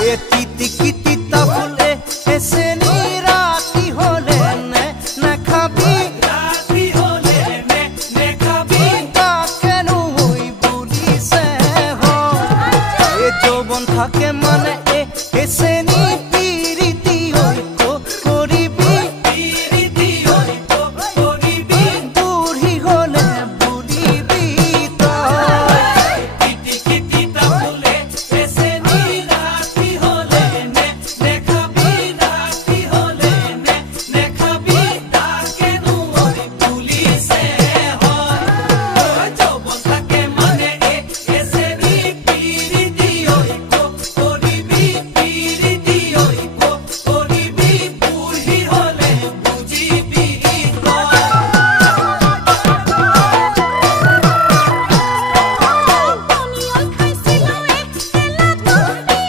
এ তিতিকিতিতা ফুলে এসে রাতি হলে নে খাবি রাতি হলে নে খাবি তা কেন হই বলিছে হ এ যৌবন থাকে মানে এসে